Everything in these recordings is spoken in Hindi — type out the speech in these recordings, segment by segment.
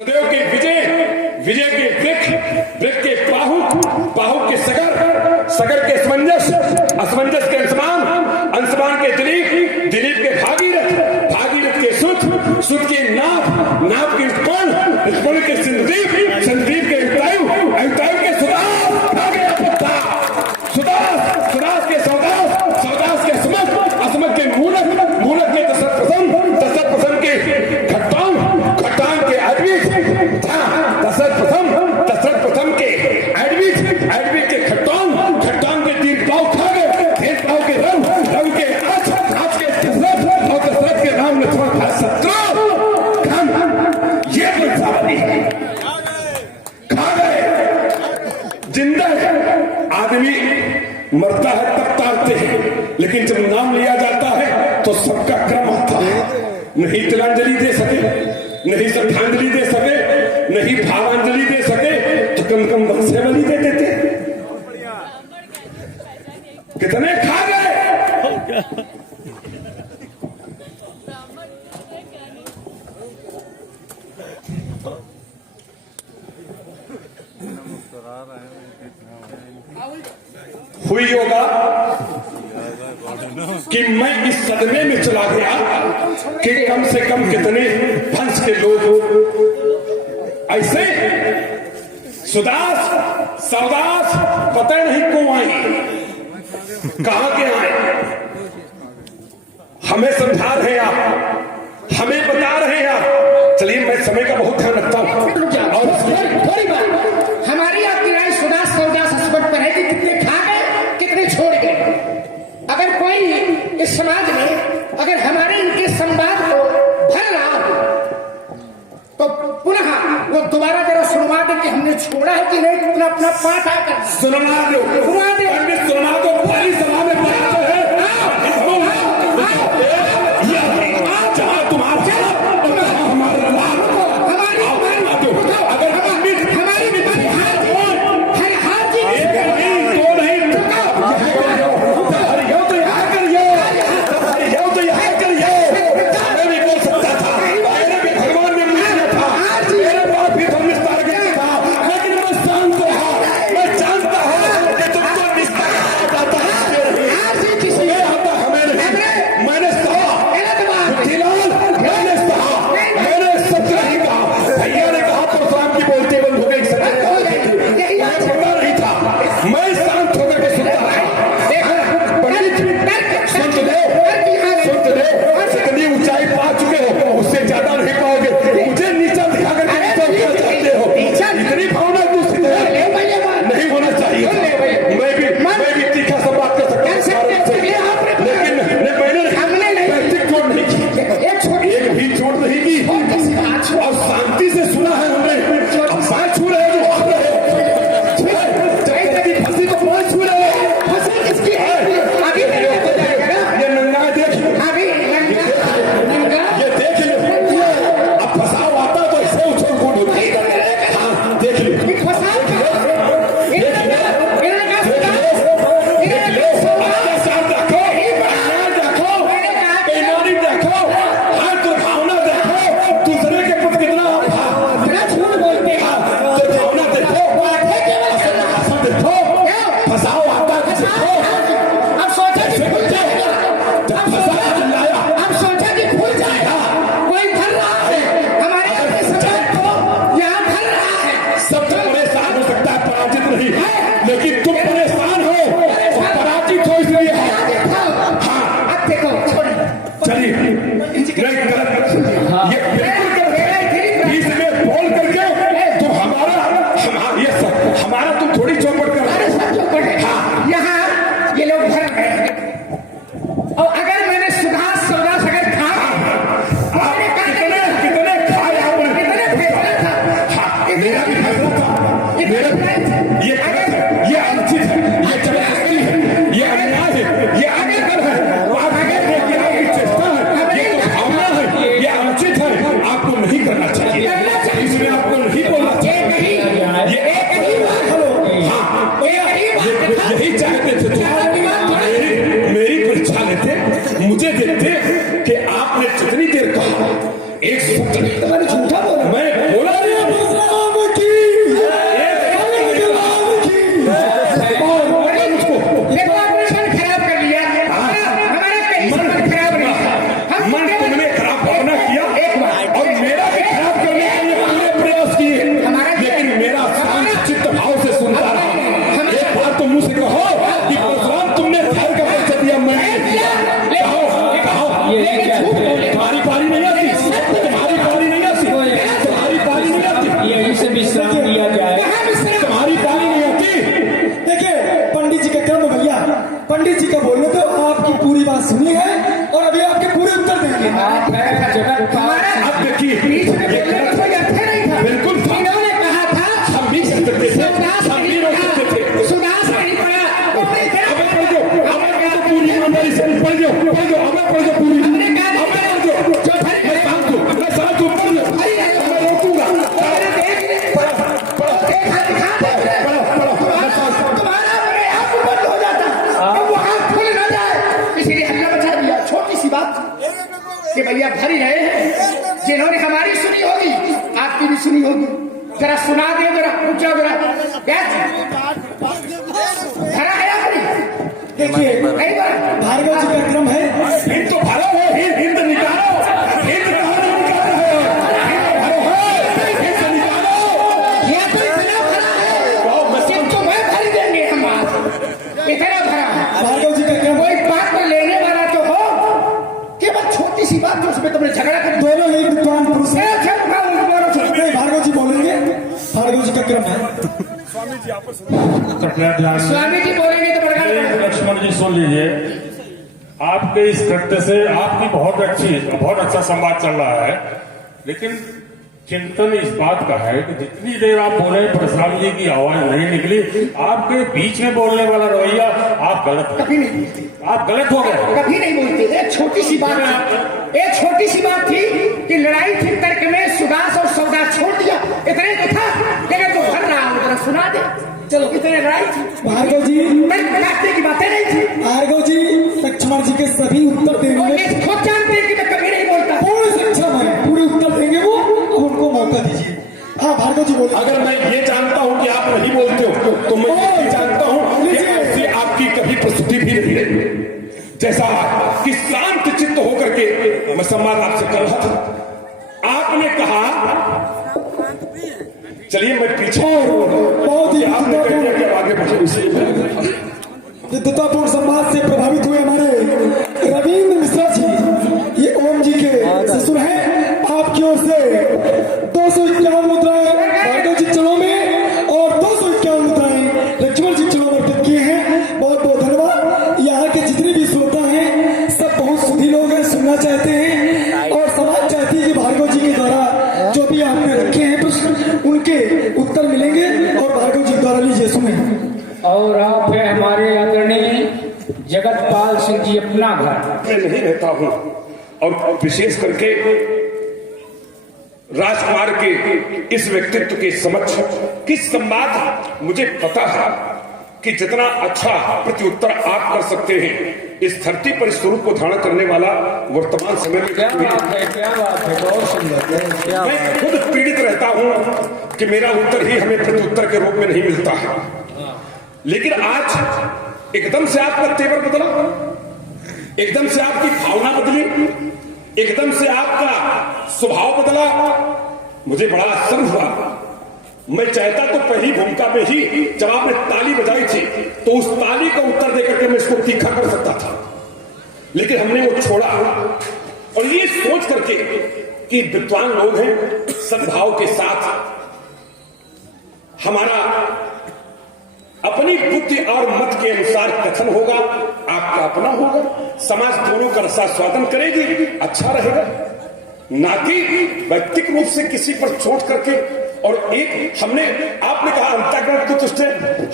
देव के विजय, विजय के वृक्ष, वृक्ष के बाहु, बाहु के सगर, सगर के असमंजस, असमंजस के अंशमान, अंशमान के दिलीप, दिलीप के भागीरथ, भागीरथ के सुत, सुत के नाभ, नाभ के उत्पन्न, उत्पन्न के सिंधदीप, सिंधदीप के अयुतायु, अयुतायु के सुदास, खा गया पुत्ता, सुदास, सुदास के सौदास, सौदास के असमत, असमत के मूलक, मूलक के दशरथ प्रसन्न, दशरथ प्रसन्न के खट्टांग, खट्टांग के अद्वित, दशरथ प्रथम के एडविट, एडविट के खट्टांग, खट्टांग के तीन पाव खा गए, तीन पाव के रंग, रंग के आज, आज के दशरथ और दशरथ के राम लक्ष्मण भरत शत्रु, खम, ये वंशावली है, खा गए, जिंदा है। आदमी मरता है तब तारते हैं, लेकिन जब नाम लिया जाता है तो सबका क्रम आता है। नहीं तिलांजलि दे सके, नहीं श्रद्धांजलि दे सके, नहीं भावांजलि दे सके, तो कम कम वंशावली दे देते। कितने खा गए। हुई होगा कि मैं इस सदमे में चला गया कि कम से कम कितने वंश के लोग ऐसे सुदास, सौदास पता नहीं क्यों आए, कहां के आए, हमें समझा रहे हैं आप, हमें बता रहे हैं आप। चलिए मैं समय का बहुत ध्यान रखता हूं। और थोड़ी बात हमारी आपकी राय सुदास सौदास असमत पर है कि कितने खा गए कितने छोड़ गए। अगर कोई इस समाज में अगर हमारे इनके संवाद को भर रहा हो तो पुनः वो दोबारा जरा सुनवा दे कि हमने छोड़ा है कि नहीं, कितना अपना पाठ आकर सुनवा दो, सुनवा दे, सुनवा दो। पूरी सभा में जहां तुम्हारा भी सुनी होगी, जरा सुना दे, जरा पूछा जरा धरा है आपने? देखिए भार्गव जी का क्रम है। हिंद तो भरो है, हिंद निकालो, हिंद कहाँ निकाल रहे हो? हिंद भरो है, हिंद निकालो। ये तो इतना भरा है, सिर्फ तो मैं भर देंगे हम आज, इतना भरा है। भार्गव जी का क्रम, कोई बात पर लेने वाला तो हो, केवल छोटी सी बात जो उसमें तुमने झगड़ा कर दिया। दोनों एक विद्वान पुरुष है। नहीं, भार्गव जी बोलेंगे, भार्गव जी का क्रम है। स्वामी जी बोलेंगे तो बड़ा लक्ष्मण जी सुन लीजिए, आपके इस कृत्य से आपकी बहुत अच्छा संवाद चल रहा है, लेकिन चिंतन इस बात का है कि जितनी देर आप बोले परशुराम जी की आवाज नहीं निकली, आपके बीच में बोलने वाला रवैया आप गलत है, कभी नहीं बोलते, आप गलत हो गए। कभी नहीं बोलते। एक छोटी सी बात थी, एक छोटी सी बात थी कि लड़ाई थी तर्क में, सुदास और सौदा छोड़ दिया, इतने तो था। लेकिन तो भर रहा हूँ, जरा सुना दे। चलो, इतने लड़ाई थी, भार्गव जी तर्क काटने की बातें नहीं थी। भार्गव जी लक्ष्मण जी के सभी उत्तर देंगे, और खुद जानते हैं कि मैं कभी नहीं बोलता। पूरे सक्षम है, पूरे उत्तर देंगे वो। अब उनको मौका दीजिए। हाँ भार्गव जी बोलिए। अगर मैं ये जानता हूँ कि आप नहीं बोलते हो, तो मैं ये भी जानता हूँ कि ऐसी आपकी कभी प्रस्तुति भी नहीं रही। जैसा कि शांत चित्त होकर के मैं संवाद आपसे कर रहा था, आपने कहा, चलिए मैं पीछे, बहुत ही आपने कह दिया कि अब आगे बढ़े, इसलिए विद्वतापूर्ण संवाद से प्रभावित हुए हमारे रविंद्र मिश्रा जी, ये ओम जी के ससुर हैं। आपकी ओर से 251 मुद्राएं भार्गव जी चरणों में और 251 मुद्राएं लक्ष्मण जी चरणों में अर्पित किए हैं। बहुत बहुत धन्यवाद। यहाँ के जितने भी श्रोता हैं सब बहुत सुधी लोग हैं, सुनना चाहते हैं और समाज चाहती है कि भार्गव जी के द्वारा जो भी आपने रखे हैं प्रश्न, उनके उत्तर मिलेंगे। और भार्गव जी द्वारा लीजिए, सुने। और आप है हमारे आदरणीय जगतपाल सिंह जी अपना घर। मैं नहीं रहता हूं, और विशेष करके राजकुमार के इस व्यक्तित्व के समक्ष किस संवाद, मुझे पता है कि जितना अच्छा प्रत्युत्तर आप कर सकते हैं, इस धरती पर इस स्वरूप को धारण करने वाला वर्तमान समय में क्या बात है, क्या बात है, बहुत सुंदर। मैं खुद पीड़ित रहता हूं कि मेरा उत्तर ही हमें प्रत्युत्तर के रूप में नहीं मिलता है। लेकिन आज एकदम से आपका तेवर बदला, एकदम से आपकी भावना बदली, एकदम से आपका स्वभाव बदला, मुझे बड़ा आश्चर्य हुआ। मैं चाहता तो पहली भूमिका में ही जब आपने ताली बजाई थी, तो उस ताली का उत्तर देकर के मैं इसको तीखा कर सकता था, लेकिन हमने वो छोड़ा। और ये सोच करके कि विद्वान लोग हैं, सद्भाव के साथ हमारा अपनी बुद्धि और मत के अनुसार कथन होगा, आपका अपना होगा, समाज दोनों का रसास्वादन करेगी, अच्छा रहेगा, ना कि व्यक्तिगत रूप से किसी पर चोट करके। और एक हमने, आपने कहा अंतःकरण चतुष्टय,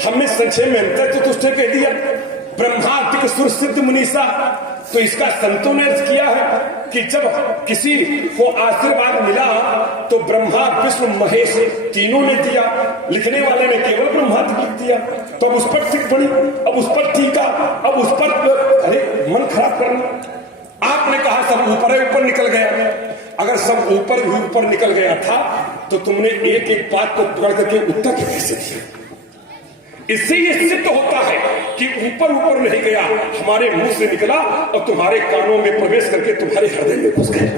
हमने संक्षेप में अंतर चतुष्टय कह दिया। ब्रह्मात्मिक सुर सिद्ध मुनीसा, तो इसका संतों ने अर्थ किया है कि जब किसी को आशीर्वाद मिला तो ब्रह्मा विष्णु महेश तीनों ने दिया, लिखने वाले ने केवल ब्रह्मा लिख दिया, तो अब उस पर टिप्पणी, अब उस पर टीका, अब उस पर, अरे मन खराब करना। आपने कहा सब ऊपर ही ऊपर निकल गया। अगर सब ऊपर भी ऊपर निकल गया था तो तुमने एक एक बात को पकड़ करके उत्तर कैसे दिया? इससे ये सिद्ध होता है कि ऊपर ऊपर नहीं गया, हमारे मुंह से निकला और तुम्हारे कानों में प्रवेश करके तुम्हारे हृदय में घुस गया।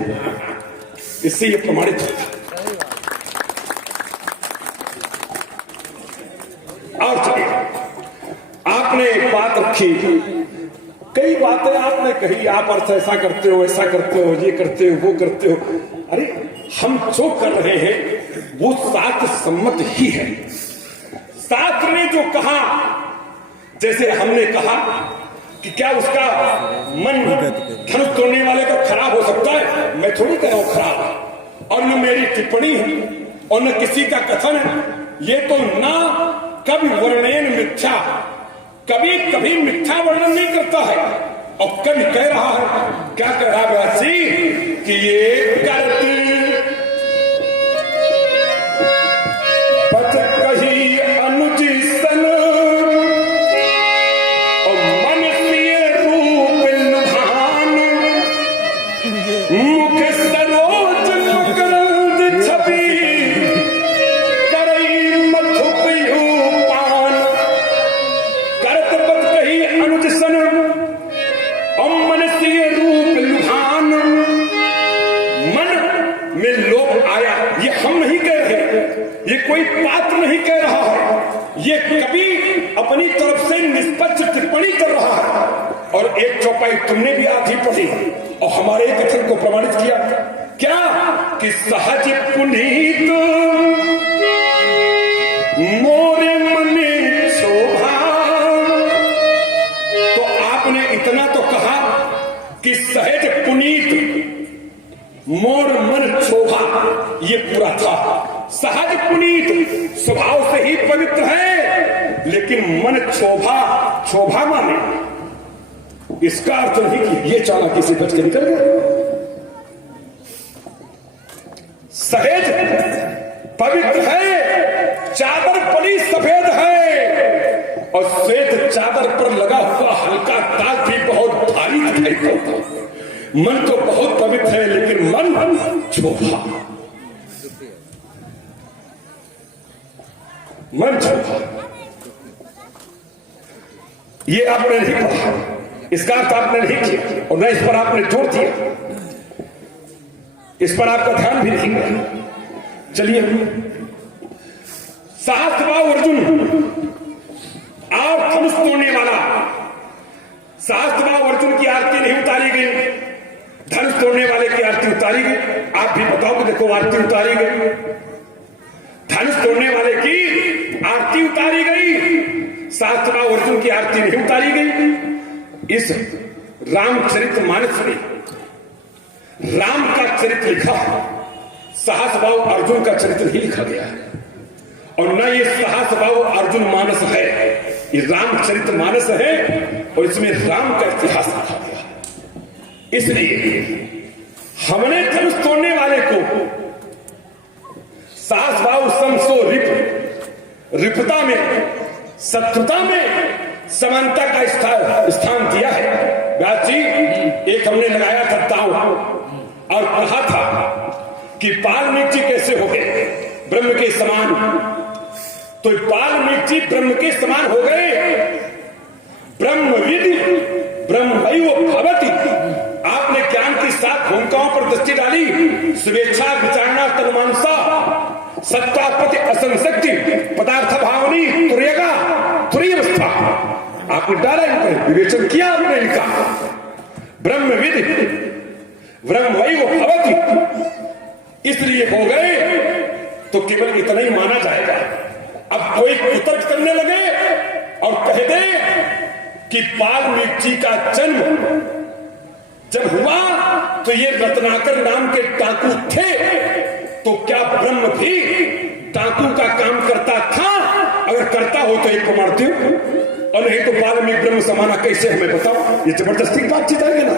इससे ये प्रमाणित होता। और चलिए, आपने बात रखी, कई बातें आपने कही, आप अर्थ ऐसा करते हो, ऐसा करते हो, ये करते हो, वो करते हो। अरे हम जो कर रहे हैं वो शास्त्र सम्मत ही है। शास्त्र ने जो कहा, जैसे हमने कहा कि क्या उसका मन धनुष तोड़ने वाले का खराब हो सकता है, मैं थोड़ी कह रहा हूं खराब, और न मेरी टिप्पणी है और न किसी का कथन है। ये तो ना कभी वर्णन मिथ्या, कभी कभी मिथ्या वर्णन नहीं करता है, और कभी कह रहा है, क्या कह रहा है व्यासी कि ये करते पच कही अनुजी सन और मनुष्य रूप लुभान, मुख सरोज मकरंद छवि ये कोई पात्र नहीं कह रहा है, ये कवि अपनी तरफ से निष्पक्ष टिप्पणी कर रहा है। और एक चौपाई तुमने भी आधी पढ़ी और हमारे कथन को प्रमाणित किया क्या कि सहज पुनीत मोरे मने शोभा। तो आपने इतना तो कहा कि सहज पुनीत मोर मन शोभा, ये पूरा था। सहज पुनीत स्वभाव से ही पवित्र है, लेकिन मन शोभा माने इसका अर्थ नहीं कि ये चालाकी से बच के निकल गए। सहज पवित्र है, चादर पली सफेद है और श्वेत चादर पर लगा हुआ हल्का दाग भी बहुत भारी दिखाई पड़ता है। मन तो बहुत पवित्र है, लेकिन मन शोभा, मन शोभा, ये आपने नहीं पढ़ा, इसका अर्थ आपने नहीं किया और न इस पर आपने जोर दिया, इस पर आपका ध्यान भी नहीं गया। चलिए, सहस्त्रबाहु अर्जुन और धनुष तोड़ने वाला, सहस्त्रबाहु अर्जुन की आरती नहीं उतारी गई, धनुष तोड़ने वाले की आरती उतारी गई। आप भी बताओ कि देखो आरती उतारी गई, धनुष तोड़ने वाले की आरती उतारी गई, सहस्त्रबाहु अर्जुन की आरती नहीं उतारी गई। इस रामचरितमानस में राम का चरित्र लिखा है, सहस्त्रबाहु अर्जुन का चरित्र नहीं लिखा गया है। और न ये सहस्त्रबाहु अर्जुन मानस है, ये रामचरितमानस है और इसमें राम का इतिहास लिखा गया है। इसलिए हमने धनुष तोड़ने वाले को सहस्त्रबाहु समसो रिपता में, शत्रुता में समानता का स्थान दिया है। व्यास जी, एक हमने लगाया था दाव और कहा था कि वाल्मीकि जी कैसे हो गए ब्रह्म के समान, तो वाल्मीकि जी ब्रह्म के समान हो गए। ब्रह्मविद ब्रह्मैव भवति, आपने ज्ञान की 7 भूमिकाओं पर दृष्टि डाली, स्वेच्छा विचारणा तन्मानसा सत्तापति असंशक्ति पदार्थ भावनी तुर्यगा तुरीयवस्था, आपने डाला इनको, विवेचन किया आपने इनका। ब्रह्मविद ब्रह्मैव भवति इसलिए हो गए, तो केवल इतना ही माना जाएगा। अब कोई कुतर्क करने लगे और कह दे कि वाल्मीकि जी का जन्म जब हुआ तो ये रत्नाकर नाम के डाकू थे, तो क्या ब्रह्म भी डाकू का काम करता था? अगर करता हो तो एक प्रमाण दो, और नहीं तो वाल्मीकि ब्रह्म समाना कैसे, हमें बताओ। ये जबरदस्ती की बातचीत है ना।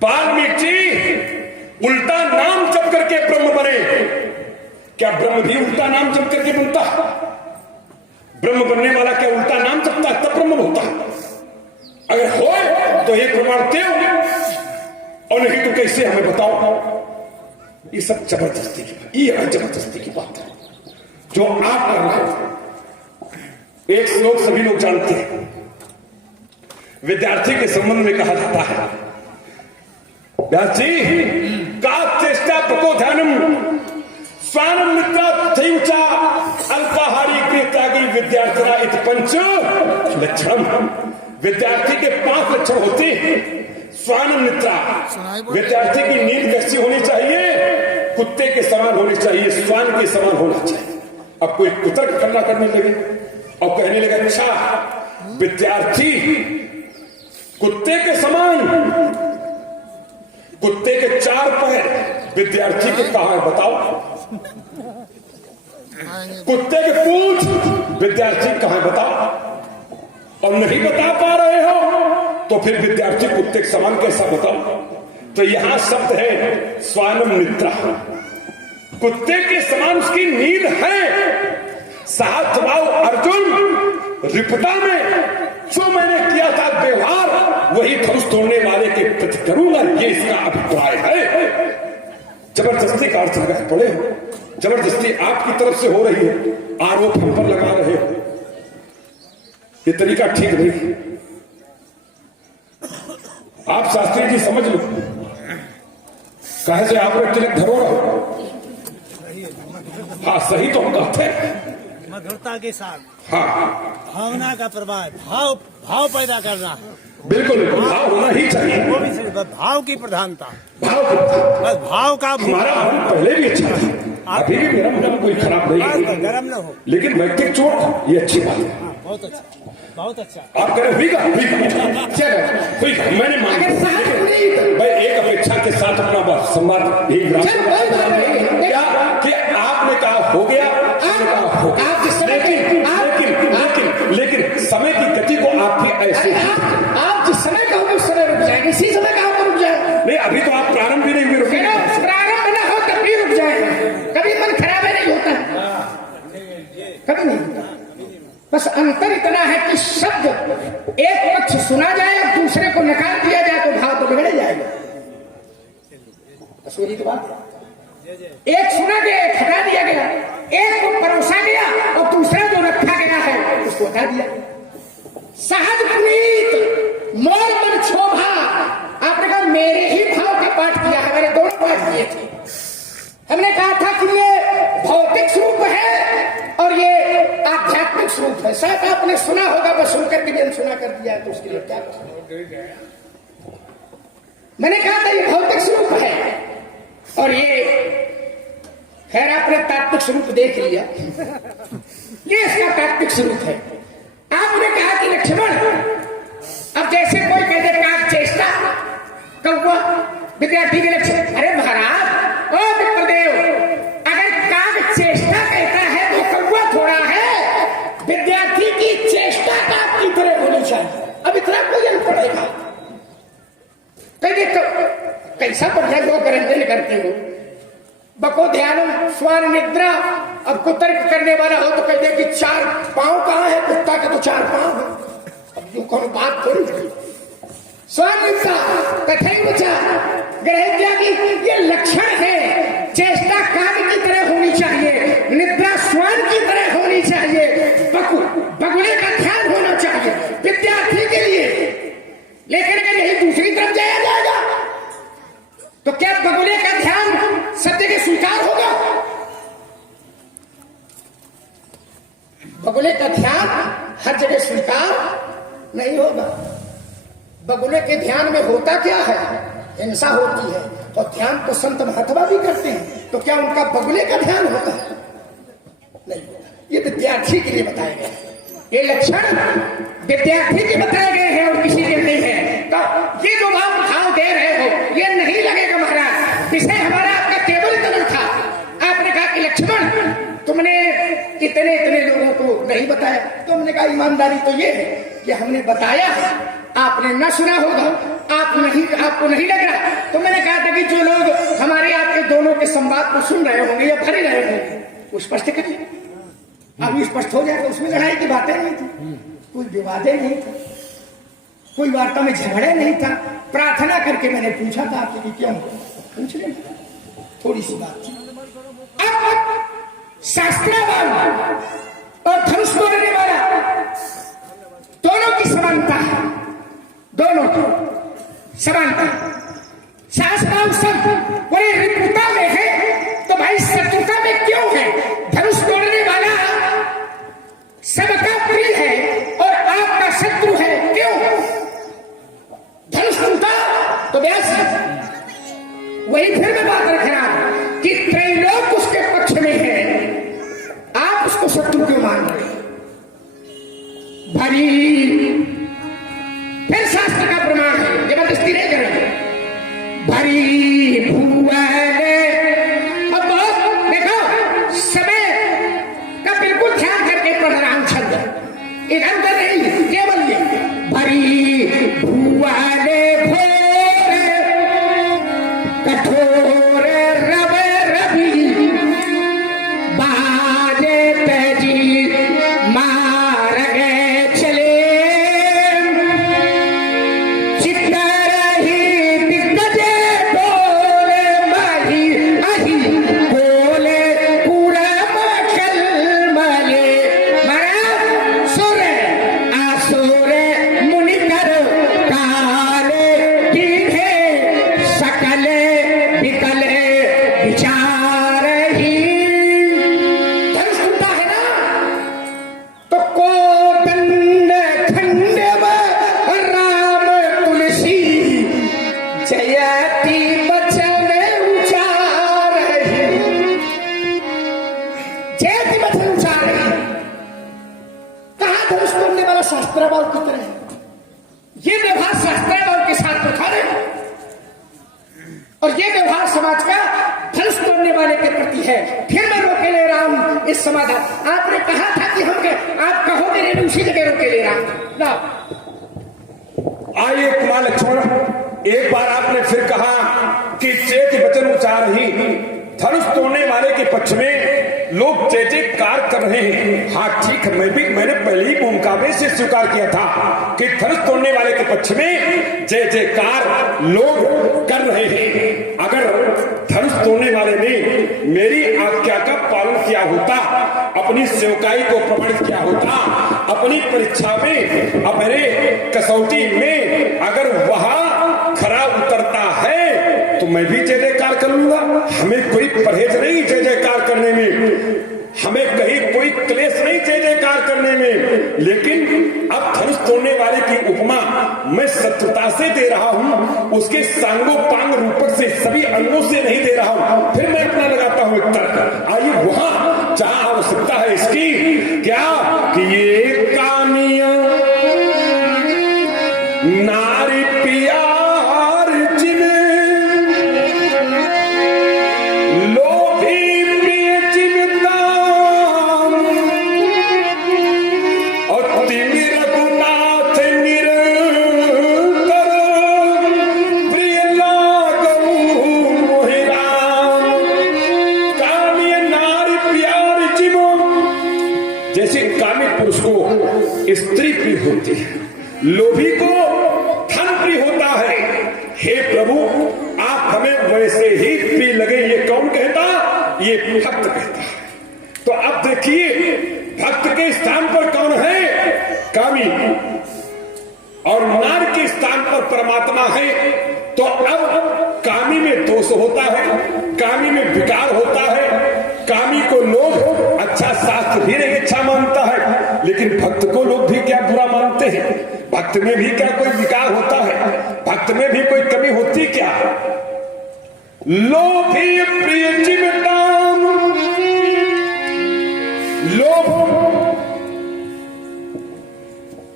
वाल्मीकि जी उल्टा नाम जप करके ब्रह्म बने, क्या ब्रह्म भी उल्टा नाम जप करके बनता? ब्रह्म बनने वाला क्या उल्टा नाम जपता तब ब्रह्म होता? अगर हो तो एक प्रमाण दो, और नहीं तो कैसे, हमें बताओ। ये सब जबरदस्ती की बात, ये जबरदस्ती की बात है जो आप कर रहे हो। एक श्लोक सभी लोग जानते हैं, विद्यार्थी के संबंध में कहा जाता है, व्यास जी का चेष्टा प्रकोध्यानम स्वानम मित्रा थयुचा अल्पाहारी कृतागी विद्यार्थिना इत पंच लक्षणम। विद्यार्थी के 5 लक्षण होते हैं। स्वानम निद्रा, विद्यार्थी की नींद कैसी होनी चाहिए? कुत्ते के समान होनी चाहिए, स्वान के समान होना चाहिए। अब कोई कुतर्क करने लगे और कहने लगे, अच्छा विद्यार्थी कुत्ते के समान, कुत्ते के 4 पैर, विद्यार्थी के कहां है बताओ? कुत्ते के पूंछ, विद्यार्थी कहां है बताओ? और नहीं बता पा रहे हो तो फिर विद्यार्थी कुत्ते के समान कैसा बताओ? तो यहां शब्द है स्वानम निद्रा, कुत्ते के समान उसकी नींद है। सहस्त्रबाहु अर्जुन रिपता में जो मैंने किया था व्यवहार, वही धनुष तोड़ने वाले के प्रति करूंगा, ये इसका अभिप्राय है। जबरदस्ती का अर्थ लगा पड़े, जबरदस्ती आपकी तरफ से हो रही है, आरोप हम पर लगा रहे हो, ये तरीका ठीक नहीं। आप शास्त्री जी समझ लो, कहे से आप तिलक धरो। हाँ सही तो हम कहते हैं, मधुरता के साथ हाँ भावना का प्रभाव, भाव पैदा करना, बिल्कुल भाव होना ही चाहिए। वो भी सही, बस भाव की प्रधानता, भाव को- बस भाव का हमारा मन पहले भी अच्छा था, अभी भी मेरा मन कोई खराब नहीं है, गर्म न हो। लेकिन वैयक्तिक चोट ये अच्छी बात है। बहुत अच्छा, बहुत अच्छा। आप कह रहे हुई चलो मैंने मान अगर साथ पुनीत भाई एक अपेक्षा के साथ अपना बस संवाद यही ग्राम चल कोई बात नहीं। क्या कि आपने कहा हो गया, आपने कहा हो गया। आप जिस समय लेकिन समय की गति को आप भी ऐसे आप जिस समय कहोगे उस समय रुक जाएंगे, इसी समय कहोगे रुक जाए। नहीं, अभी तो आप प्रारंभ भी नहीं हुए, रुके नहीं। प्रारंभ न हो तब भी रुक जाएगा, कभी मन खराब नहीं होता, कभी नहीं होता। बस अंतर इतना है कि शब्द एक पक्ष सुना जाए और दूसरे को नकार दिया जाए तो भाव तो बिगड़ जाएगा। बस वही तो बात है। एक सुना गया, एक हटा दिया गया, एक को परोसा गया और दूसरा जो रखा गया है उसको हटा दिया। सहज पुनीत मोर मन क्षोभा, आपने कहा मेरे ही भाव का पाठ किया है, मैंने दोनों पाठ किए थे। हमने कहा था कि ये भौतिक स्वरूप है और ये आध्यात्मिक स्वरूप है। शायद आपने सुना होगा, बस सुनकर के सुना कर दिया तो उसके लिए क्या मैंने कहा था ये भौतिक स्वरूप है और ये खैर आपने तात्विक स्वरूप देख लिया, ये इसका तात्विक स्वरूप है। आपने कहा कि लक्ष्मण, अब जैसे कोई कह दे काक चेष्टा कौवा, विद्यार्थी के लक्ष्मण, अरे महाराज ओ विप्रदेव, अगर काक चेष्टा कहता है तो कौवा थोड़ा है, विद्यार्थी की चेष्टा काक की तरह होनी चाहिए। अब इतना कोई पड़ेगा कैसा बढ़िया लोग रंजन करते हो, बको ध्यान स्वान निद्रा। अब कुतर्क करने वाला हो तो कह दे कि 4 पांव कहाँ है, कुत्ता का तो 4 पांव है। अब जो कौन बात थोड़ी है। स्वान निद्रा कथई बचा ग्रह त्यागी, ये लक्षण है। चेष्टा काग की तरह होनी चाहिए, निद्रा स्वान की तरह होनी चाहिए, बगुले का ध्यान होना चाहिए विद्यार्थी के लिए। लेकिन अगर यही दूसरी तरफ जाया जाएगा तो क्या बगुले का ध्यान सब जगह स्वीकार होगा? बगुले का ध्यान हर जगह स्वीकार नहीं होगा। बगुले के ध्यान में होता क्या है, हिंसा होती है, और ध्यान तो संत महात्मा भी करते हैं, तो क्या उनका बगुले का ध्यान होता है? नहीं होता। ये विद्यार्थी के लिए बताए गए, ये लक्षण विद्यार्थी के बताए गए हैं और किसी के नहीं है। तो ये जो आप भाव दे रहे हो ये नहीं लगेगा महाराज। विषय हमारा आपका केवल इतना था, आपने कहा कि लक्ष्मण तुमने इतने लोगों को नहीं बताया। तो हमने कहा ईमानदारी तो ये है कि हमने बताया, आपने न सुना होगा, आपको नहीं लग रहा। तो मैंने कहा था कि जो लोग हमारे आपके दोनों के संवाद को सुन रहे होंगे या भरे रहे होंगे वो स्पष्ट करिए। अभी स्पष्ट हो जाए तो उसमें लड़ाई की बातें नहीं थी, कोई विवादे नहीं था, कोई वार्ता में झगड़े नहीं था। प्रार्थना करके मैंने पूछा था आपसे कि क्यों, पूछ लें, थोड़ी सी बात थी। अब शास्त्रावान और धनुष बोलने वाला दोनों की समानता है, दोनों की समानता। शास्त्राव सब पूरे रिपुता में है तो भाई शत्रुता में क्यों है? धनुष बोलने वाला सबका प्रिय है और आपका शत्रु है, क्यों? धनुष टूटा तो व्यास वही फिर मैं बात रख रहा हूं कि त्रैलोक उसके पक्ष में है, आप उसको शत्रु क्यों मान रहे? भरी फिर शास्त्र का प्रमाण है, जबरदस्ती नहीं करेंगे। भरी भुवन, अब बहुत देखो समय का बिल्कुल ध्यान करके पढ़ रहा हूं छंद, इधर उधर नहीं, केवल ये भरी भुवन भोर कठोर रव रवि बाजे तजी मार गए चले चित्तर ही दिग्गजे बोले शास्त्राबाव की तरह है। ये व्यवहार शास्त्राबाव के साथ प्रथा है और ये व्यवहार समाज का धनुष तोड़ने वाले के प्रति है। फिर मैं रोके ले रहा हूं इस समाधान। आपने कहा था कि हम आप कहोगे नहीं, उसी जगह रोके ले रहा हूं ना। आइए कुमार लक्ष्मण, एक बार आपने फिर कहा कि चेत वचन उच्चार ही धनुष तोड़ने वाले के पक्ष में लोग जय जयकार कर रहे हैं। हाँ ठीक है, मैंने पहले ही मुकाबले से स्वीकार किया था कि धनुष तोड़ने वाले के पक्ष में जय जयकार लोग कर रहे हैं। अगर धनुष तोड़ने वाले ने मेरी आज्ञा का पालन किया होता, अपनी सेवकाई को प्रमाणित किया होता, अपनी परीक्षा में अपने कसौटी में अगर वहां खरा उतरता है तो मैं भी जय जयकार कर लूंगा। हमें कोई परहेज नहीं जय जयकार करने में, हमें कहीं कोई क्लेश नहीं जय जयकार करने में। लेकिन अब धनुष तोड़ने वाले की उपमा मैं शत्रुता से दे रहा हूं, उसके सांगोपांग रूपक से सभी अंगों से नहीं दे रहा हूं। फिर मैं अपना लगाता हूं एक तर्क। आइए वहां जहां आवश्यकता है इसकी, क्या कि ये कामिया नारी प्यार जिन्हें लोभी प्रिय चिंता और तिमि रघुनाथ निरंतर प्रिय लागू मोहि राम। कामी नारी प्यार जिमो, जैसे कामी पुरुष को स्त्री प्रिय होती है, लोभी को धन प्रिय होता है। हे प्रभु, आप हमें वैसे ही प्रिय लगे। ये कौन कहता? ये भक्त कहता है। तो अब देखिए भक्त के स्थान पर कौन है? कामी, और नार के स्थान पर परमात्मा है। तो अब कामी में दोष होता है, कामी में विकार होता है। कामी को लोग अच्छा शास्त्र भी नहीं अच्छा मानता है, लेकिन भक्त को लोग भी क्या बुरा मानते हैं? भक्त में भी क्या कोई विकार होता है? भक्त में भी कोई कमी होती क्या? लोभी प्रिय चिमटाम, लोभ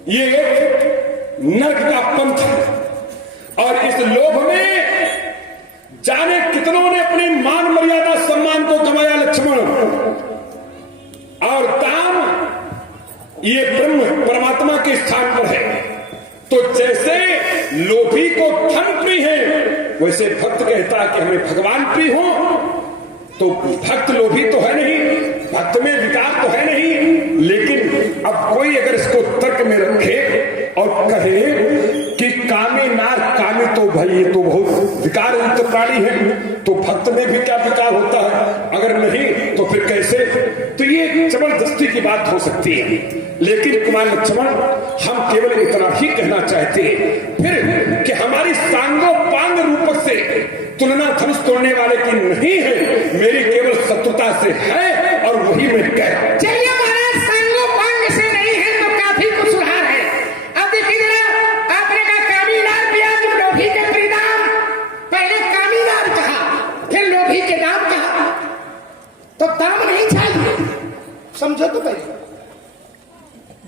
ये नरक का पंथ है और इस लोभ में जाने कितनों ने अपनी मान मर्यादा सम्मान को गंवाया लक्ष्मण। और दाम ये ब्रह्म परमात्मा के स्थान पर है। तो जैसे लोभी को धन प्रिय है, वैसे भक्त कहता है कि हमें भगवान प्रिय हो। तो भक्त लोभी तो है नहीं, भक्त में विकार तो है नहीं। लेकिन अब कोई अगर इसको तर्क में रखे और कहे कि कामी नार, कामी तो भाई ये तो बहुत विकार युक्त प्राणी है, तो भक्त में भी क्या विकार होता है? अगर नहीं तो फिर कैसे? तो ये जबरदस्ती की बात हो सकती है। लेकिन कुमार लक्ष्मण, हम केवल इतना ही कहना चाहते हैं फिर कि हमारी सांगोपांग रूपक से तुलना धनुष तोड़ने वाले की नहीं है, मेरी केवल शत्रुता से है और वही मैं कह रहा हूं। चलिए महाराज, सांगोपांग से नहीं है तो काफी कुछ सुधार है। अब देखिए जरा, आपने कहा कामी नार प्यार जो लोभी के परिणाम, पहले कामी नार कहा, फिर लोभी के दाम कहा। तो दाम नहीं चाहिए, समझो तो पहले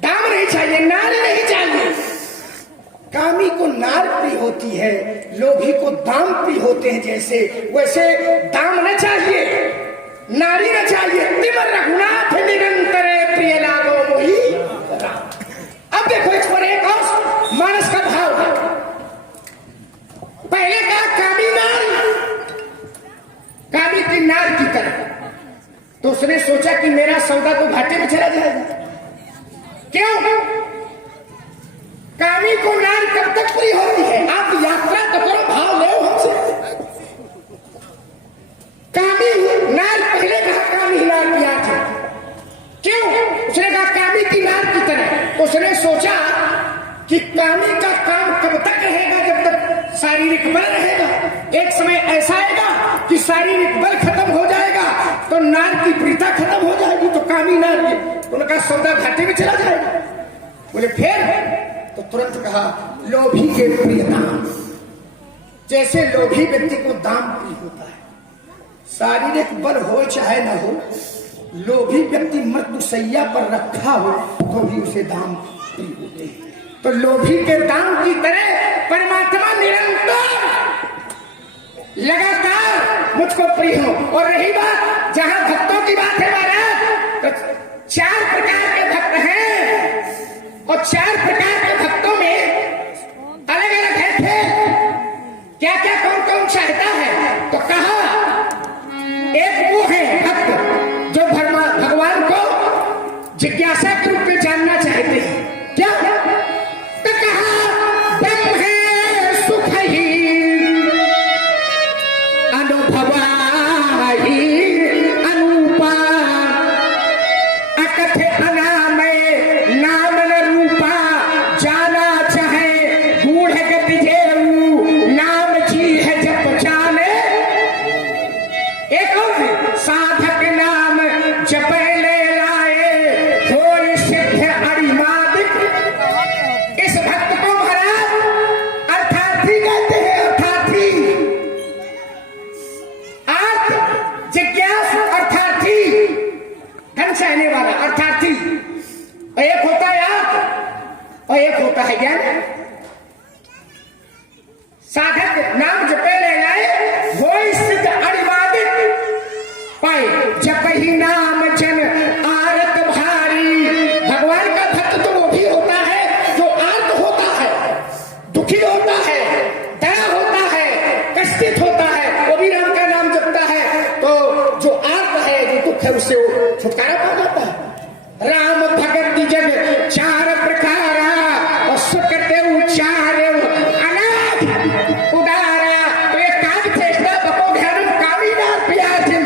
दाम नहीं चाहिए, नार नहीं चाहिए। कामी को नार प्रिय होती है, लोभी को दाम प्रिय होते हैं। जैसे वैसे दाम न चाहिए, नारी न चाहिए। तिमर रघुनाथ निरंतर प्रिय लागो मोहि राम। अब देखो इस पर एक और मानस का भाव है। पहले कहा कामी नार, कामी की नार की तरह, तो उसने सोचा कि मेरा सौदा तो घाटे में चला जाएगा। क्यों? कामी को नार कब तक प्रिय होती है? आप यात्रा तो करो, भाव ले हमसे। कामी नार, पहले कहा कामी नार प्यार था। क्यों? उसने कहा कामी की नार की तरह। उसने सोचा कि कामी का काम कब तक रहेगा? जब तक शारीरिक बल रहेगा। एक समय ऐसा आएगा कि शारीरिक बल खत्म हो जाएगा तो नार की प्रीता खत्म हो जाएगी, तो कामी नार उनका सौदा घाटे में चला जाएगा। बोले फिर? तो तुरंत कहा लोभी के प्रिय दाम। जैसे लोभी व्यक्ति को दाम प्रिय होता है, शारीरिक बल हो चाहे न हो, लोभी व्यक्ति मृत्युशैया पर रखा हो तो भी उसे दाम प्रिय होते हैं। तो लोभी के दाम की तरह परमात्मा निरंतर लगातार मुझको प्रिय हो। और रही बात जहां भक्तों की बात है महाराज, तो 4 प्रकार के भक्त हैं और 4 प्रकार के भक्तों में अलग अलग है थे क्या क्या कौन कौन चाहता है। तो कहा एक वो है भक्त जो भगवान को जिज्ञासा के रूप में जानना चाहते हैं। क्या तो कहा ब्रह्म है सुख ही अनुभवा ही अनूपा अकथ अनामय नाम न रूपा जाना चाहे गूढ़ गति जेऊ नाम जी है जप जाने। एक और है साधक नाम जप ले लाए होय सिद्ध अरिमादिक। इस भक्त को महाराज अर्थार्थी कहते हैं। अर्थार्थी अर्थ जिज्ञास अर्थार्थी धन चाहने वाला अर्थार्थी। और एक होता है अर्थ और एक होता है ज्ञान। साधक नाम जपे ले लाए होय सिद्ध अरिमादिक पाए जप ही नाम जन आरत भारी। भगवान का भक्त तो वो भी होता है जो आर्त होता है, दुखी होता है, दया होता है, कष्टित होता है, वो भी राम का नाम जपता है। तो जो आर्त है, जो दुख है, उससे वो छुटकारा पा जाता है। राम भगत जग 4 प्रकारा और सुकृत उच्चार अनाथ उदारा। तो ये काम चेष्टा बको ध्यान कामी नाम प्याजन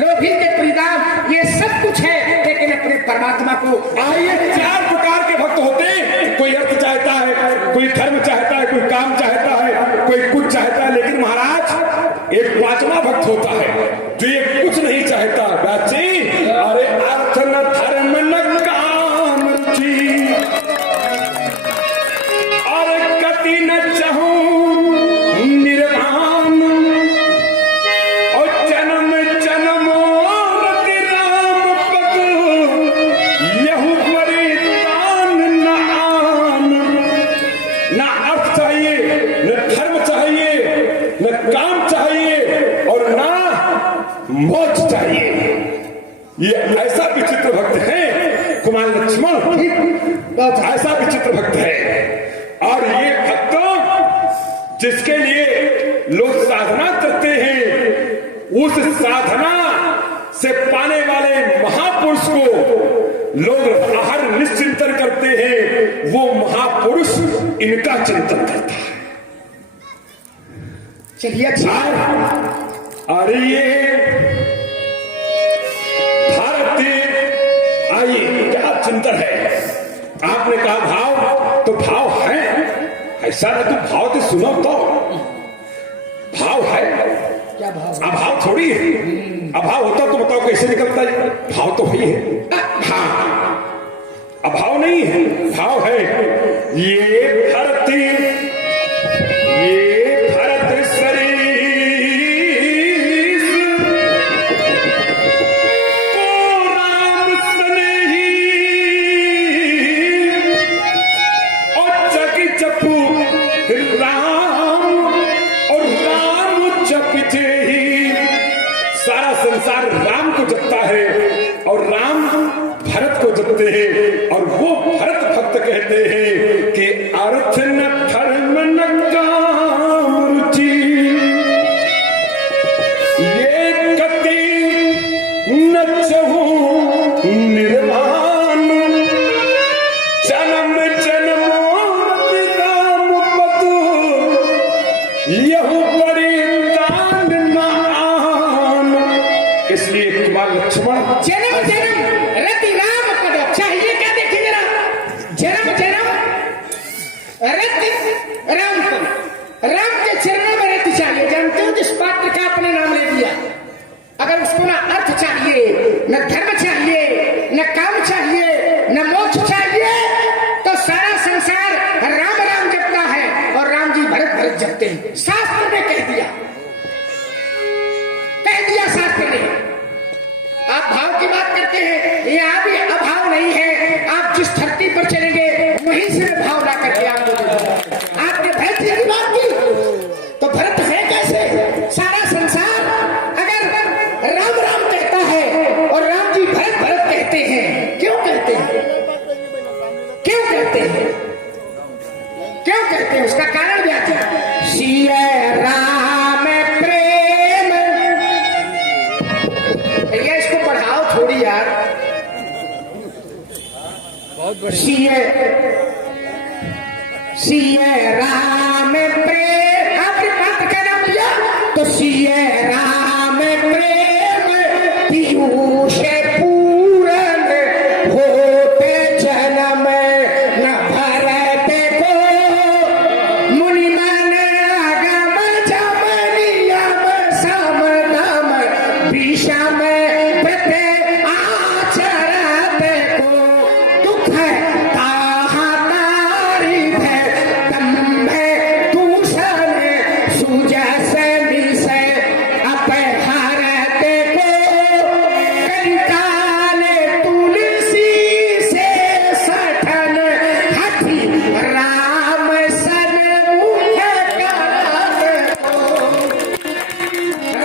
लोभी के परिणाम ये सब कुछ है, लेकिन अपने परमात्मा को आइए 4 प्रकार के भक्त होते हैं। कोई अर्थ चाहता है, कोई धर्म चाहता है, कोई काम चाहता है, कोई कुछ चाहता है। लेकिन महाराज एक 5वां भक्त होता है जो ये कुछ नहीं चाहता। बच्ची अरे अर्थ न धर्म न काम रुचि और गति न चाहूं निर्वाण और जन्म रति राम पद यहू परितान न आन। न अर्थ चाहिए, न धर्म चाहिए, न काम चाहिए और ना मोक्ष चाहिए। ये ऐसा विचित्र भक्त है कुमार लक्ष्मण, बहुत ऐसा विचित्र भक्त है। और ये भक्त जिसके लिए लोग साधना करते हैं, उस साधना से पाने वाले महापुरुष को लोग हर निश्चिंतन करते हैं। वो महापुरुष इनका चिंतन करता है। चलिए अच्छा अरे ये भारतीय आइए क्या चिंतन है। आपने कहा भाव, तो भाव है ऐसा नहीं। तो भाव तो सुनो, तो भाव है, क्या भाव? अभाव थोड़ी है। अभाव होता तो बताओ कैसे निकलता है। भाव तो वही है। हाँ, अभाव नहीं है, भाव है। ये धरती, ये भरत शरीर को राम स्नेही और जग जपू राम और राम जपते ही। सारा संसार राम को जपता है और राम भरत को जपते हैं। और वो भरत भक्त कहते हैं कि अर्थ न धर्म न काम रुचि ये गति न चहु निर्वाण जन्म रति राम पद यहू परितान न आन। इसलिए कुमार लक्ष्मण जन्म रति राम पद चाहिए। क्या देखिए जरा, जन्म रति राम पद, राम के चरणों में रति चाहिए। जानते हो जिस पात्र का अपने नाम ले दिया, अगर उसको ना अर्थ चाहिए, न धर्म चाहिए, न काम चाहिए, न मोक्ष चाहिए, तो सारा संसार राम राम जपता है और राम जी भरत भरत जपते हैं। शास्त्र ने कह दिया शास्त्र ने। आप भाव की बात करते हैं, यहाँ भी अभाव नहीं है। आप जिस धरती पर चलेंगे वहीं से भाव ला करके बहुत बढ़िया। सिय राम प्रेम, आपकी बात का नाम लिया तो सिय राम प्रेम पीयूष पूरन होते जन्म न भरत को मुनि मन आगम जमनियम समदम विषम व्रत आचरत को दुख ताहा तारिध दम्भ दूषण सुजस निशय अपहरत को कंकाल तुलसी से सठन हठि राम सन मुख करत को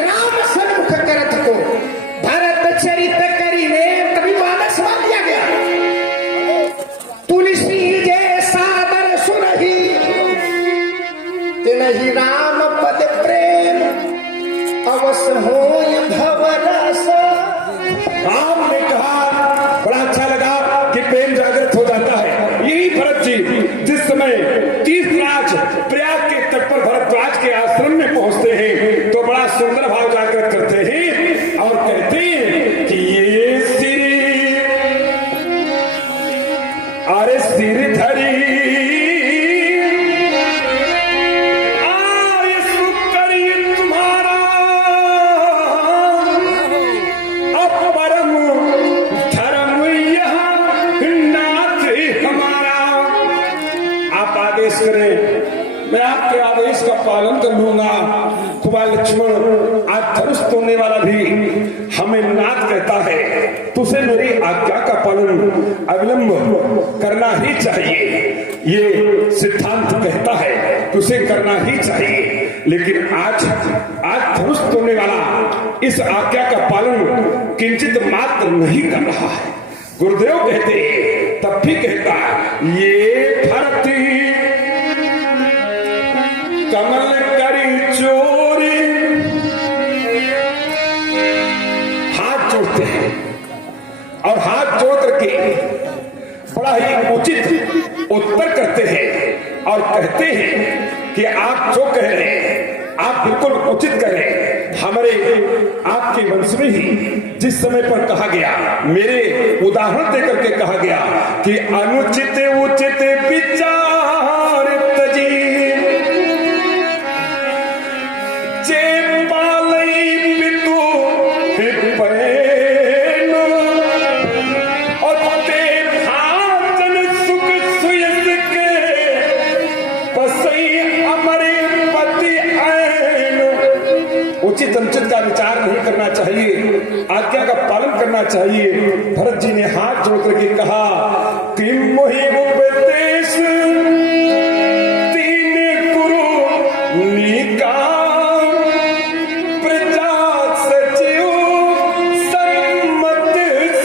राम सन्मुख करत को भरत चरित करिने कभी वाला सवाल दिया गया तुलसी जैसा दर सुनहि तिनहि राम पद प्रेम अवश्य होय भव रस। राम ने कहा, बड़ा अच्छा लगा कि प्रेम जागृत हो जाता है। यही भरत जी जिस समय तीर्थराज प्रयाग के तट पर भरद्वाज के आश्रम में पहुंचते हैं तो बड़ा सुंदर भाव जागृत करते हैं और कहते हैं कि ये सिर, अरे सिर धरी आय सुकरी तुम्हारा अपरम धर्म यहाँ नाथ हमारा। आप आदेश करें, मैं आपके आदेश का पालन कर लूंगा। खुबा लक्ष्मण, आज धनुष तोड़ने वाला भी हमें नाथ कहता है, तुझे मेरी आज्ञा का पालन अविलंब करना ही चाहिए। ये सिद्धांत कहता है तुझे करना ही चाहिए, लेकिन आज धनुष तोड़ने वाला इस आज्ञा का पालन किंचित मात्र नहीं कर रहा है। गुरुदेव कहते हैं, तब भी कहता ये भरती कमल करी चोरी, हाथ जोड़ते हैं और हाथ जोड़ करके बड़ा ही उचित उत्तर करते हैं और कहते हैं कि आप जो कह रहे हैं आप बिल्कुल उचित कह रहे हैं। हमारे आपके वंश में ही जिस समय पर कहा गया, मेरे उदाहरण देकर के कहा गया कि अनुचित उचित विचार तजी जे पालई पितु पैन और ते भाजन सुख सुयस के बसई हमारे पति ऐन। उचित अनुचित का विचार नहीं करना चाहिए, आज्ञा का पालन करना चाहिए। भरत जी ने हाथ जोड़ करके कहा कि मोहि उपदेश तीन गुरु निका प्रजा सचिव सम्मत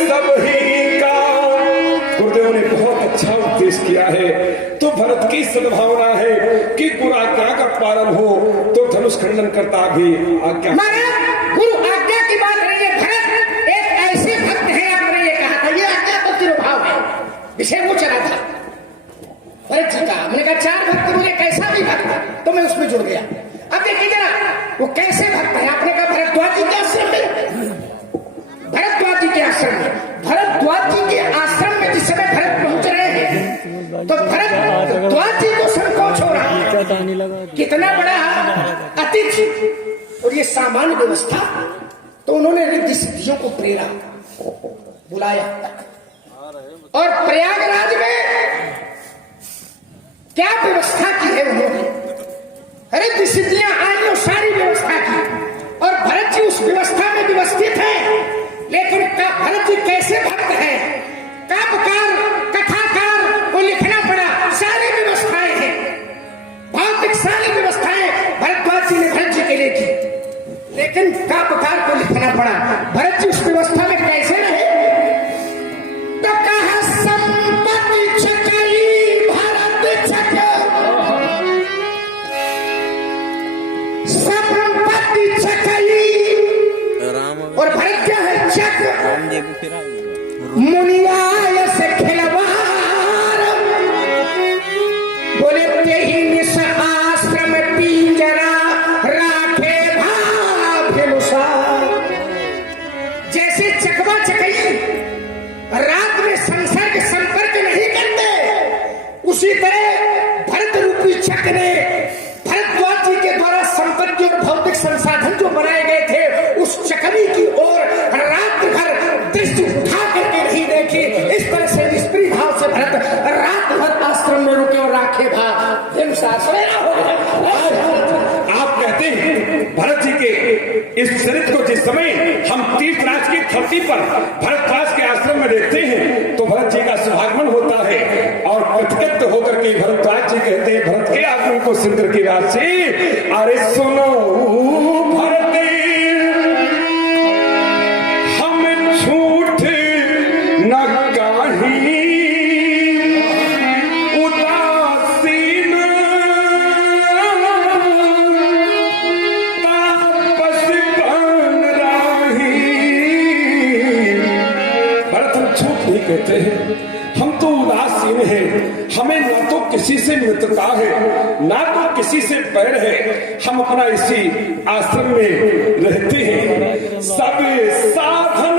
सबही का। गुरुदेव ने बहुत अच्छा उपदेश किया है। तो भरत की सद्भावना है कि गुरु आज्ञा का पालन हो तो धनुष खंडन करता भी आज्ञा। गुरु आज्ञा की बात नहीं है। भरत एक ऐसे भक्त है, आपने ये कहा था, ये आज्ञा तो तिरुभाव है, विषय वो चला था भरत जी का। हमने कहा चार भक्त मुझे कैसा भी भक्त, तो मैं उसमें जुड़ गया। अब देखिए जरा वो कैसे भक्त है। आपने कहा भरद्वाज जी के आश्रम में, भरद्वाज जी के आश्रम में, भरद्वाज जी के आश्रम में जिस समय भरत पहुंच रहे हैं तो भरद्वाज जी को संकोच हो रहा है, कितना बड़ा अतिथि और ये सामान्य व्यवस्था। तो उन्होंने रिद्धि सिद्धियों को प्रेरा, बुलाया और प्रयागराज में क्या व्यवस्था की है उन्होंने। रिद्धि सिद्धियां आई और सारी व्यवस्था की, और भरत जी उस व्यवस्था में व्यवस्थित है। लेकिन भरत जी कैसे भक्त है, काव्यकार कथाकार को लिखना पड़ा, सारी व्यवस्थाएं हैं, भौतिक सारी व्यवस्थाएं भरद्वाज जी ने भरत जी के लिए की, लेकिन काव्यकार को लिखना पड़ा। भरत जी उस व्यवस्था में कैसे रहे, तो कहा संपत्ति छकई भरत छक, संपत्ति छकई, और भरत क्या है, चक मुनिया से खिलवा भरत ने भरद्वाज जी के द्वारा संपत्ति और भौतिक संसाधन जो बनाए गए थे उस चकरी की ओर रात भर दृष्टि उठा करके नहीं देखी। इस तरह से स्त्री भाव से भरत रात भर आश्रम में रुके और राखे भाव दिन सवेरा हो गया। आप कहते हैं भरत जी के इस चरित्र को जिस समय हम तीर्थराज की धरती पर भरद्वाज के आश्रम में देखते हैं तो भरत जी का सुभागमन होता है और कृतकृत होकर के भरद्वाज जी कहते हैं भरत के आगमन को सुनकर के राशि अरे सुनो भरत हम झूठ न काही उदासीन तापस बन राही। भरत हम झूठ नहीं कहते हैं, हम तो उदासीन हैं, हमें ना तो किसी से मित्रता है ना तो किसी से बैर है, हम अपना इसी आश्रम में रहते हैं। सब साधन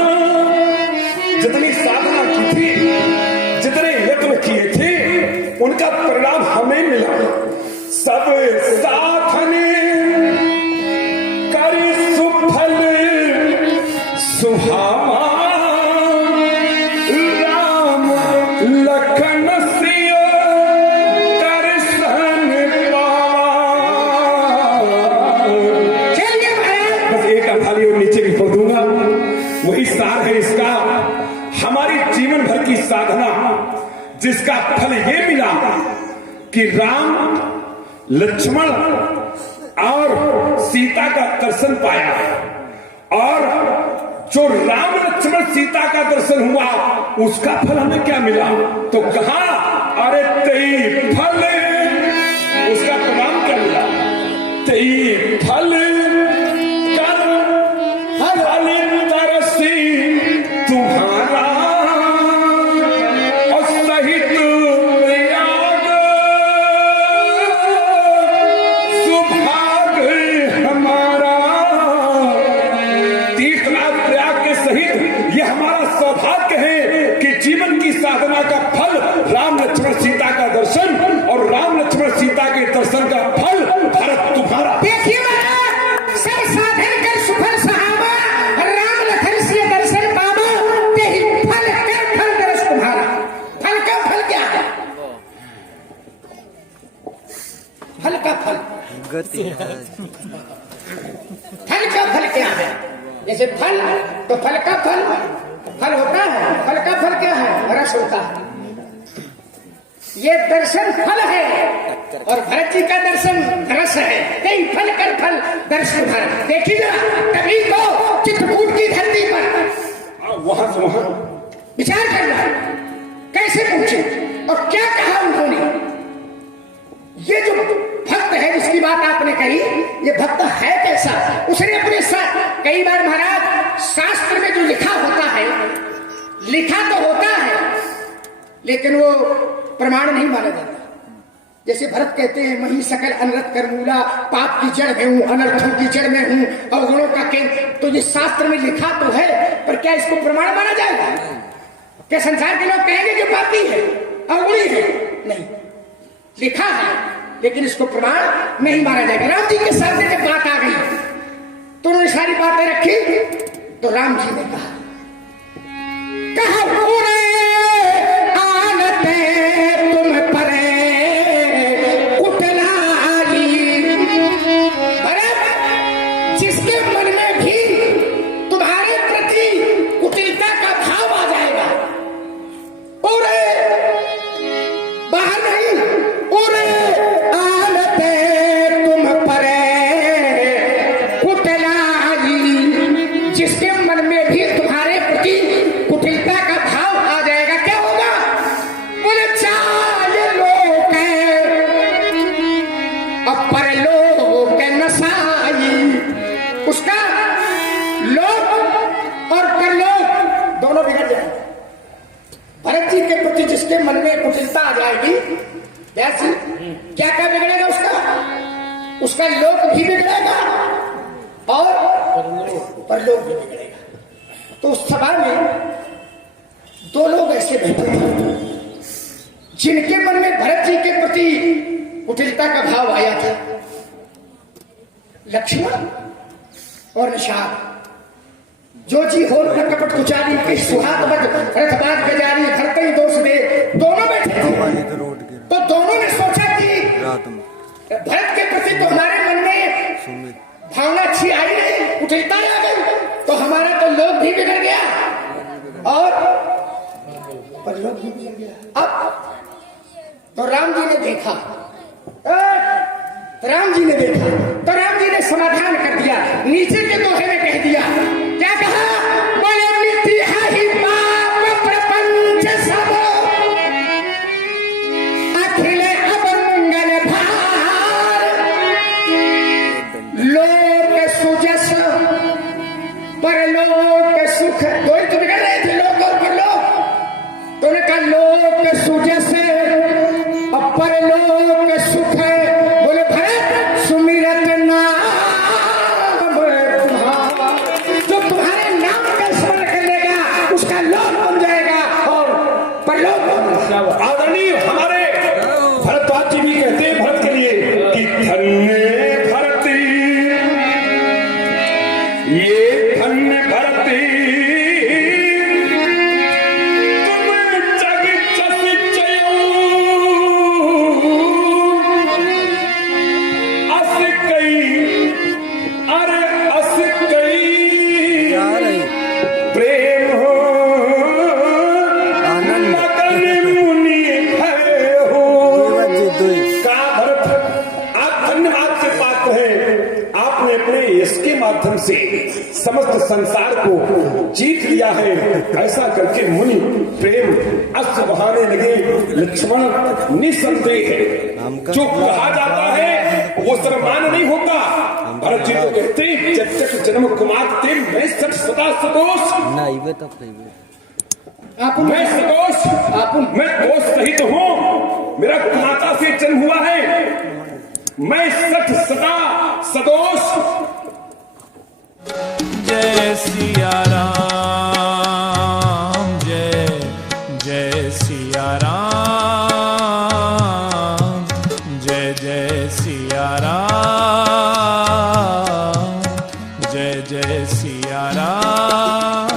जितनी साधना की थी जितने यत्न किए थे उनका परिणाम हमें मिला। सब साधन कर सुफल सुहावा राम लखन सिय दर्शन पावा। चलिए महाराज बस एक अर्थाली और नीचे भी पढ़ दूंगा, वही सार है इसका। हमारी जीवन भर की साधना जिसका फल ये मिला कि राम लक्ष्मण और सीता का दर्शन पाया और जो राम लक्ष्मण सीता का दर्शन हुआ उसका फल हमें क्या मिला तो कहा अरे तेई फल, उसका परिणाम क्या मिला तेई फल कर हर तरसी तुम्हारा और सहित प्रयाग सुभाग हमारा। तीर्थराज प्रयाग के सहित ये हमारा सौभाग्य है कि जीवन की साधना का फल राम लक्ष्मण सीता का दर्शन और राम लक्ष्मण सीता के दर्शन का फल भरत तुम्हारा। देखिए महाराज सब साधन कर सुफल सहावा राम लखन से दर्शन पावा तेहि फल कर फल दर्श तुम्हारा। फल का फल क्या है? फल का फल फल का फल क्या है? जैसे फल तो फल का फल फल होता है, फल का फल क्या है? रस होता है। ये दर्शन फल है और भरत जी का दर्शन रस है। कई फल कर फल दर्शन भर। देखिए तभी तो चित्रकूट की धरती पर वहां से वहां विचार करना कैसे पूछे और क्या कहा उन्होंने। ये जो भक्त है जिसकी बात आपने कही ये भक्त है कैसा? उसने अपने साथ कई बार महाराज शास्त्र में जो लिखा होता है लिखा तो होता है लेकिन वो प्रमाण नहीं माना जाता। जैसे भरत कहते हैं मही सकल अनरत कर मूला, पाप की जड़ में हूं, अनर्थों की जड़ में हूं, अवगुणों का केंद्र। तो ये शास्त्र में लिखा तो है पर क्या इसको प्रमाण माना जाएगा? क्या संसार के लोग कहेंगे कि पापी है अवगुणी है? नहीं, लिखा है लेकिन इसको प्रमाण नहीं माना जाएगा। राम जी के सामने जब बात आ गई तो उन्होंने सारी बातें रखी तो राम जी ने कहा पूरे आनते तुम परे कुटलाई। भरत जिसके मन में भी तुम्हारे प्रति कुटिलता का भाव आ जाएगा पूरे बाहर नहीं पूरे आनते तुम परे कुटलाई। जिसके मन में भी तुम्हारे प्रति कुटिलता का भाव आ जाएगा क्या होगा? बोले चाल लोग अपर लोग नसाई। उसका लोक और परलोक दोनों बिगड़ जाएंगे। भरत जी के प्रति जिसके मन में कुटिलता आ जाएगी वैसे क्या क्या बिगड़ेगा? उसका लोक भी बिगड़ेगा और परलोक भी बिगड़ेगा। तो उस सभा में दो लोग ऐसे बैठे थे जिनके मन में भरत जी के प्रति कुटिलता का भाव आया था। लक्ष्मण और निषाद जो जी हो न कपट कुचारी के सुहाग बद रथबाज गजारी भरते ही दोष दे, दोनों बैठे थे। तो दोनों ने सोचा कि भरत के प्रति तो हमारे मन में भावना अच्छी आई नहीं, कुटिलता आ गई, तो हमारा तो लोग भी बिगड़ गया और परलोक भी बिगड़ गया। अब तो राम जी ने देखा, तो राम जी ने समाधान कर दिया, नीचे के दोहे में कह दिया। क्या कहा? बोले मिथिया ही पाप प्रपंच सब अखिल अमंगल भार, लोक सुजस परलोक सुख। दो तो बिगड़ रहे थे, लोक और परलोक। तो ने कहा लोक सुजस और परलोक सुख है। बोले भरत सुमिरत नाम तुम्हारा, जो तुम्हारे नाम का स्मरण कर लेगा उसका लोक बन जाएगा और परलोक बन जाएगा। आदरणीय हमारे भरद्वाज जी भी कहते हैं भरत के लिए कि धन्य भरती, ये धन्य भरती, तुम जग जस चयो अस कई, अरे अस कई प्रेम हो मगन मुनि भय हो। का भरत, आप धन्यवाद के पात्र हैं। आपने अपने इसके माध्यम से समस्त संसार को जीत लिया है। ऐसा करके मुनि प्रेम अस्त्र बहाने लगे। लक्ष्मण निसंदेह है, जो कहा जाता है वो सर्वमान्य नहीं होता। भरत जी तो कहते हैं चट जन्म कुमार मैं सठ सदा सदोष, मैं सदोष, मैं दोष सहित हूँ, मेरा कुमाता से जन्म हुआ है, मैं सठ सदा सदोष। जय सिया राम, जय जय सिया राम, जय जय सिया राम, जय जय सिया राम।